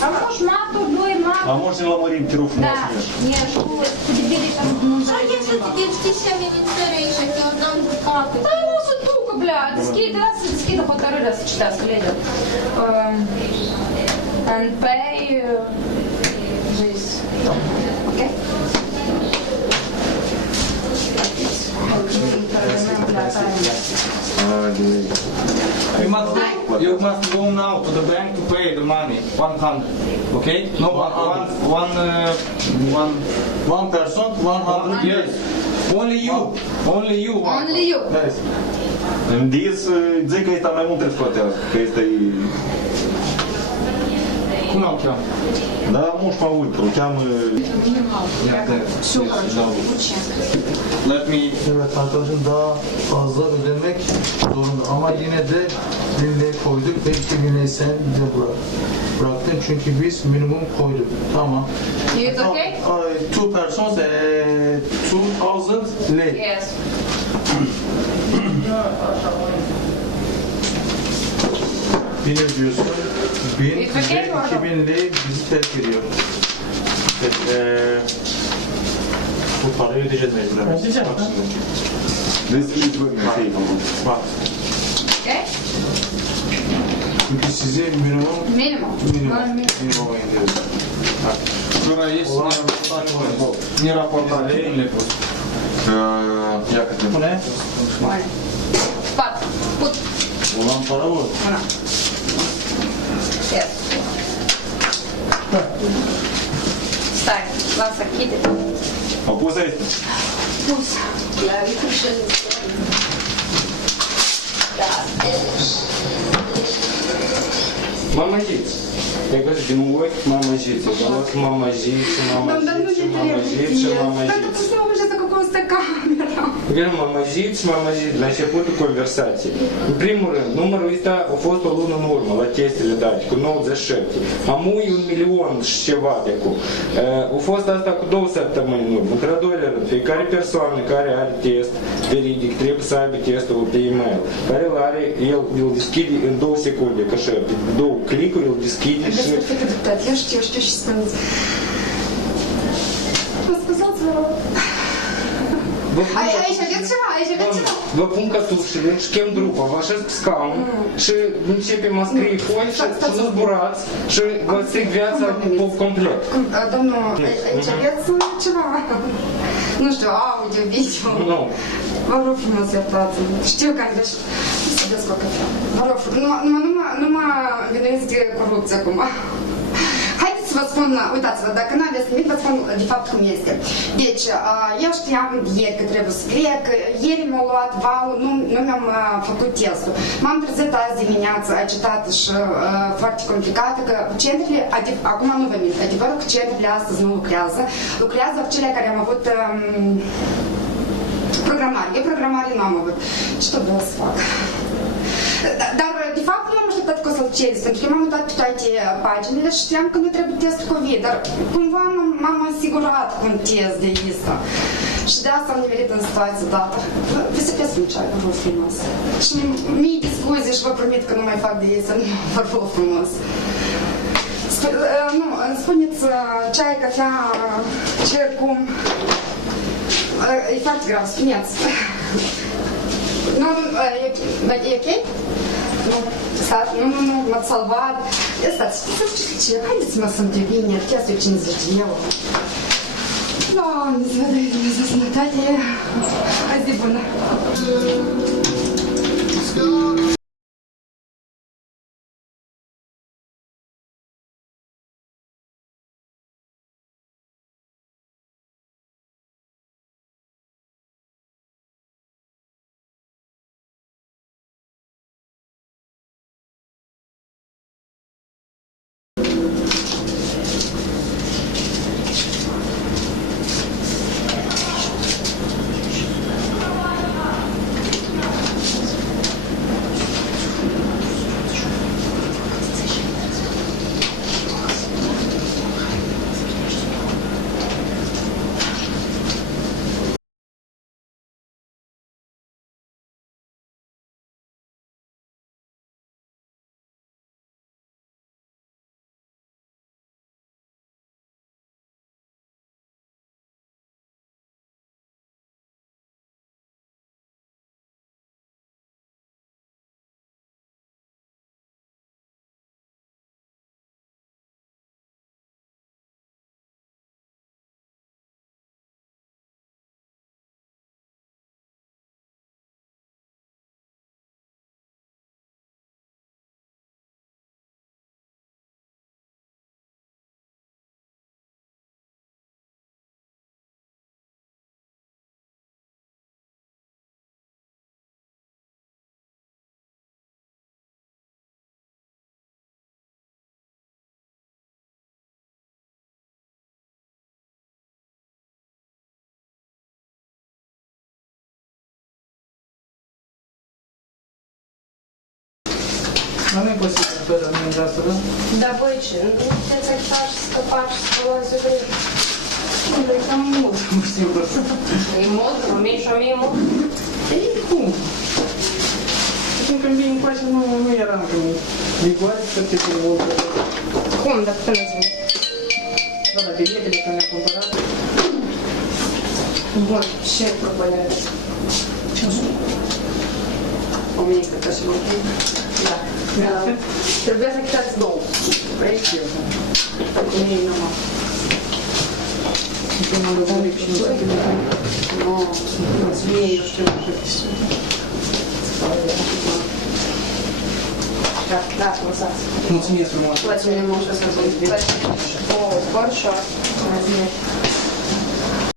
А может мату, двое мату? А может не ломарим, тиров у нас Да, нет? нет, что дебили там ну, Що якщо тобі втіся міністерейшн, і однам капить? Да ну сутука, блядь, скида полторы раза читаю, глядя. And pay this. Окей? You must go now to the bank to pay the money, 100. Okay? No, one person, 100. Yes. Only you. Only you. Only you. Yes. Dis, zic că este mai mult trebuie să plătească, că este... Cum îl cheamă? Da, moș mă uit, îl cheamă... Let me... Evet arkadaşım daha fazla ödemek zorunda ama yine de 1000 lira koyduk ve 2000 lirayı sen de bıraktın çünkü biz minimum koyduk. Tamam. It's okay? Two persons, 2000 lira. Yes. Bin ödüyorsun. 1000 It's okay ve or no? 2000 lira bizi terk ediyor. Evet, bu parayı ödeyeceğiz mecburen. Ödeyeceğim, Bak ha? şimdi. Des îți văd în Bak. Okay? Çünkü sizi minimum Minimum. minimum indiriyoruz. Bak. Вчера есть не рапортare, nu le pus. Ia câte. Bu ne? One. Spot. Put. Olan para bu. Una. Yes. Stai. Lasă chide. Au pus aici. Pus. La ricășel. Da. Мама жить. Я говорю, ой, мама жить. Вот мама жить, мама жить, мама жить, мама Так жить. это снова уже за какого-то камера. Я говорю, mama jit, la începutul conversației. În primul rând, numărul ăsta a fost o lună în urmă, la testele date, cu 97. Amui 1.000.000 și ceva de acum. A fost asta cu 2 săptămâni în urmă. Într-al doilea rând, fiecare persoană care are test veridic trebuie să aibă testul pe e-mail. Care îl are, el îl deschide în 2 secunde, că așa, pe 2 clicuri îl deschide și... Я что сейчас станет? Рассказал своего. А еще лет чего? Vă pun cătușile, șchem drupa, vă așez pe scaun și începem a scrie foi și nu zburați și vă stric viața complet. Domnul, aici aveți ceva? Nu știu, audio, video. Nu. Vă rog frumos, iertați-mă. Știu că am greșit. Să vedeți cu cafea. Vă rog frumos. Nu mă vinuiți de corupție acum. Haideți să vă spun, uitați-vă, dacă nu aveți nimic, vă spun de fapt cum este. Deci, eu știam ieri că trebuie să plec, ieri mi-au luat val, nu mi-am făcut testul. M-am trezit azi dimineață, agitată și foarte complicată, că centrele, acum nu vă mint, adevărul că centrele astăzi nu lucrează, lucrează cele care am avut programare. Eu programare nu am avut. Ce trebuie să fac? Dar, de fapt, nu am așteptat că o să-l ceri, pentru că m-am uitat pe toate paginile și știam că nu trebuie test COVID, dar cumva m-am asigurat cu un test de asta. Și de asta am nimerit în situația dată. Vă să fiți un ceai, vă rog frumos. Și mii de scuze și vă promit că nu mai fac de asta, vă rog frumos. Nu, îmi spuneți ceai, cafea, ce, cum... E foarte grav, spuneți. Nu, e ok? Nu, m-ați salvat. Stați, știți ce? Haideți-mă să-mi devine testul 50 de euro. Doamne, să vă dai Dumnezeu sănătate. Hai zi bună. Nu e posibil fără administrator, da? Da, voi ce? Nu puteți așa și scăpați și să luați de greu. Nu, e cam mult. Nu știu că... E mod, romei și omei mod. Ei, cum? Când vin încoace, nu era încă vigoare, să te voltă. Cum, dar până zi? Da, dar biletele când le-am cumpărat, Bun, ce propuneți? ce nu sunt? 1000 cât așa mult. Da. Trebuia să achitați 2. Păi știu. Cu mine numai. Și m-am răzărit și nu s-a chinuit. Nu, mulțumie, eu știu. Da, lăsați. Mulțumesc frumos. Платим немножко, о, хорошо. Возьми.